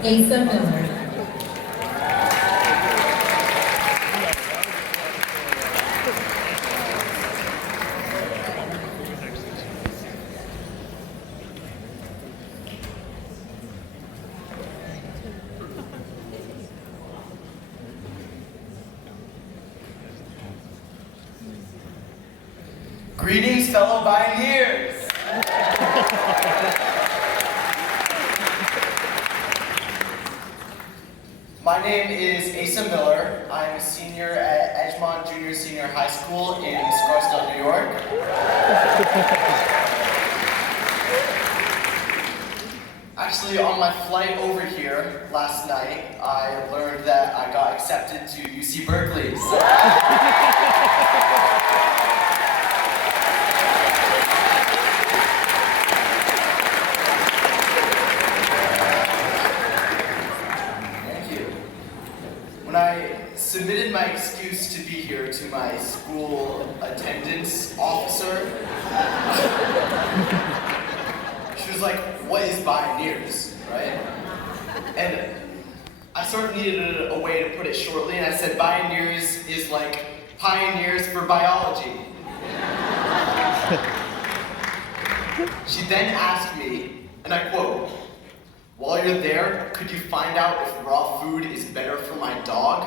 Asa Miller. Greetings, fellow Bioneers! My name is Asa Miller. I'm a senior at Edgemont Junior Senior High School in Scarsdale, New York. Actually, on my flight over here last night, I learned that I got accepted to UC Berkeley. When I submitted my excuse to be here to my school attendance officer, she was like, "What is Bioneers?" right? And I sort of needed a way to put it shortly, and I said Bioneers is like pioneers for biology. She then asked me, and I quote, "While you're there, could you find out if raw food is better for my dog?"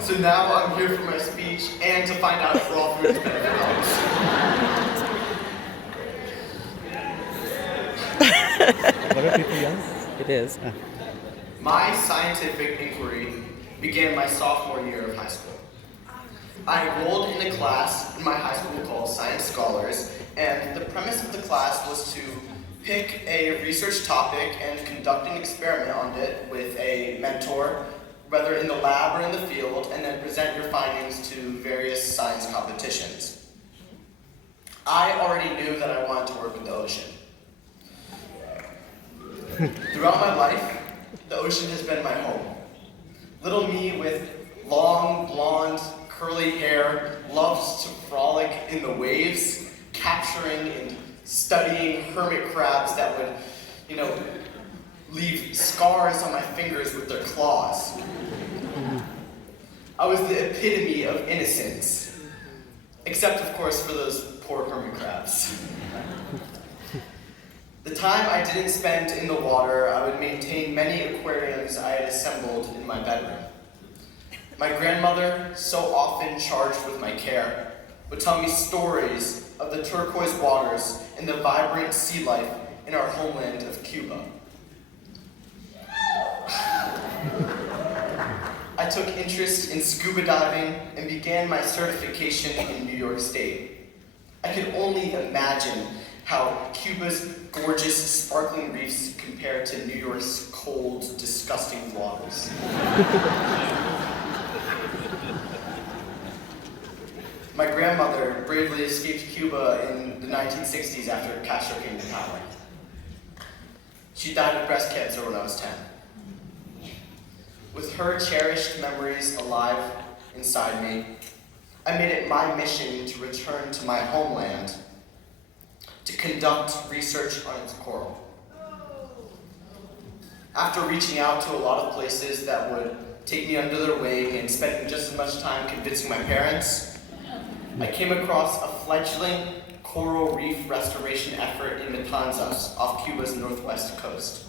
So now I'm here for my speech and to find out if raw food is better for dogs. What are people young? It is. My scientific inquiry began my sophomore year of high school. I enrolled in a class in my high school called Science Scholars, and the premise of the class was to pick a research topic and conduct an experiment on it with a mentor, whether in the lab or in the field, and then present your findings to various science competitions. I already knew that I wanted to work with the ocean. Throughout my life, the ocean has been my home. Little me with long, blonde, curly hair loves to frolic in the waves, capturing and studying hermit crabs that would, leave scars on my fingers with their claws. I was the epitome of innocence, except of course for those poor hermit crabs. The time I didn't spend in the water, I would maintain many aquariums I had assembled in my bedroom. My grandmother, so often charged with my care, would tell me stories of the turquoise waters and the vibrant sea life in our homeland of Cuba. I took interest in scuba diving and began my certification in New York State. I could only imagine how Cuba's gorgeous, sparkling reefs compare to New York's cold, disgusting waters. My grandmother bravely escaped Cuba in the 1960s after Castro came to power. She died of breast cancer when I was 10. With her cherished memories alive inside me, I made it my mission to return to my homeland to conduct research on its coral. After reaching out to a lot of places that would take me under their wing and spending just as much time convincing my parents, I came across a fledgling coral reef restoration effort in Matanzas off Cuba's northwest coast.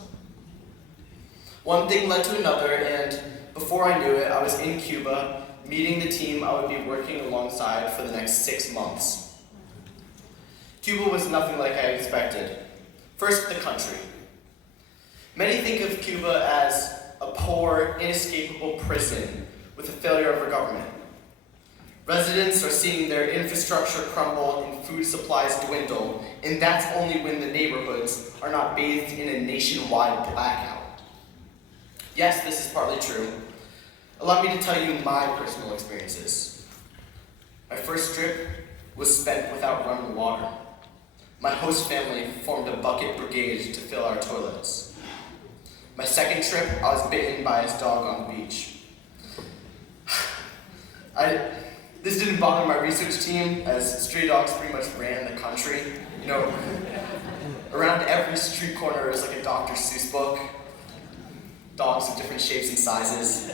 One thing led to another, and before I knew it, I was in Cuba, meeting the team I would be working alongside for the next 6 months. Cuba was nothing like I expected. First, the country. Many think of Cuba as a poor, inescapable prison with a failure of our government. Residents are seeing their infrastructure crumble and food supplies dwindle, and that's only when the neighborhoods are not bathed in a nationwide blackout. Yes, this is partly true. Allow me to tell you my personal experiences. My first trip was spent without running water. my host family formed a bucket brigade to fill our toilets. My second trip, I was bitten by his dog on the beach. This didn't bother my research team, as stray dogs pretty much ran the country. You know, around every street corner is like a Dr. Seuss book. Dogs of different shapes and sizes.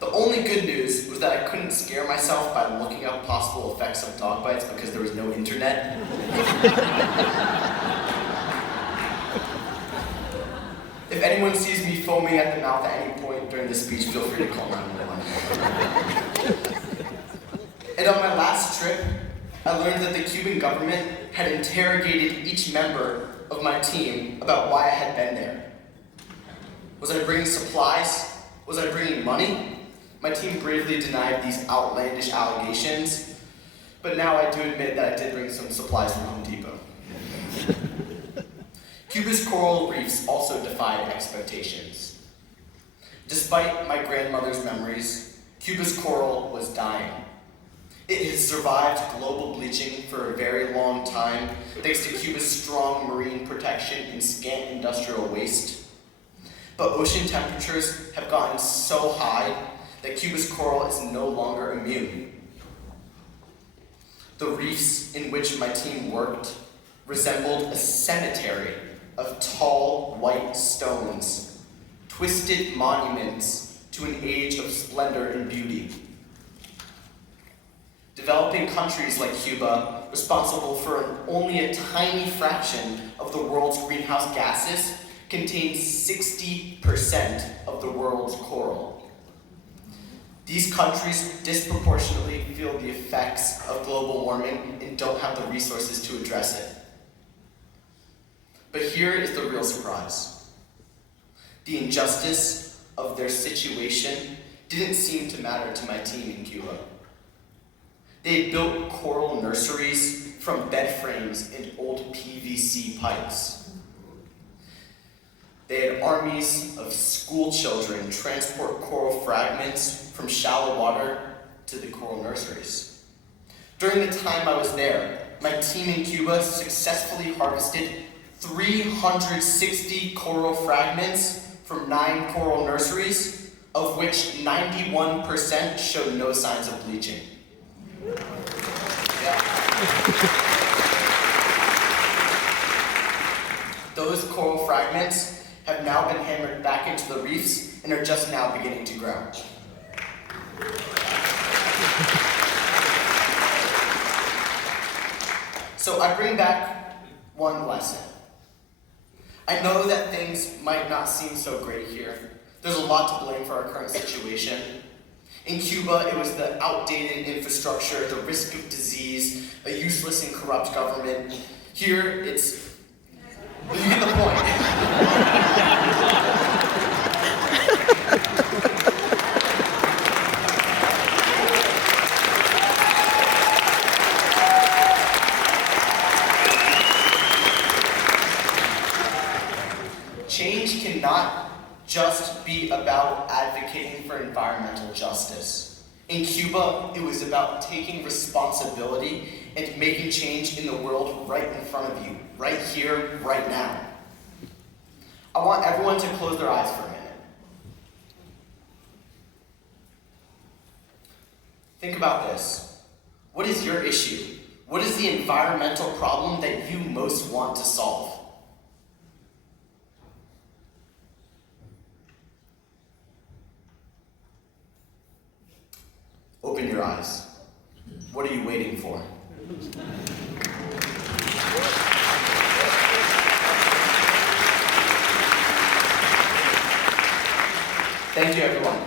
The only good news was that I couldn't scare myself by looking up possible effects of dog bites because there was no internet. If anyone sees me foaming at the mouth at any point during this speech, feel free to call 911. And on my last trip, I learned that the Cuban government had interrogated each member of my team about why I had been there. Was I bringing supplies? Was I bringing money? My team bravely denied these outlandish allegations, but now I do admit that I did bring some supplies from Home Depot. Cuba's coral reefs also defied expectations. Despite my grandmother's memories, Cuba's coral was dying. It has survived global bleaching for a very long time, thanks to Cuba's strong marine protection and scant industrial waste. But ocean temperatures have gotten so high that Cuba's coral is no longer immune. The reefs in which my team worked resembled a cemetery of tall, white stones, twisted monuments to an age of splendor and beauty. Developing countries like Cuba, responsible for only a tiny fraction of the world's greenhouse gases, contain 60% of the world's coral. These countries disproportionately feel the effects of global warming and don't have the resources to address it. But here is the real surprise. The injustice of their situation didn't seem to matter to my team in Cuba. They had built coral nurseries from bed frames and old PVC pipes. They had armies of school children transport coral fragments from shallow water to the coral nurseries. During the time I was there, my team in Cuba successfully harvested 360 coral fragments from 9 coral nurseries, of which 91% showed no signs of bleaching. Yeah. Those coral fragments have now been hammered back into the reefs and are just now beginning to grow. So I bring back one lesson. I know that things might not seem so great here. There's a lot to blame for our current situation. In Cuba, it was the outdated infrastructure, the risk of disease, a useless and corrupt government. Here, it's... You get the point. Change cannot just be about advocating for environmental justice. In Cuba, it was about taking responsibility and making change in the world right in front of you, right here, right now. I want everyone to close their eyes for a minute. Think about this. What is your issue? What is the environmental problem that you most want to solve? Open your eyes. What are you waiting for? Thank you, everyone.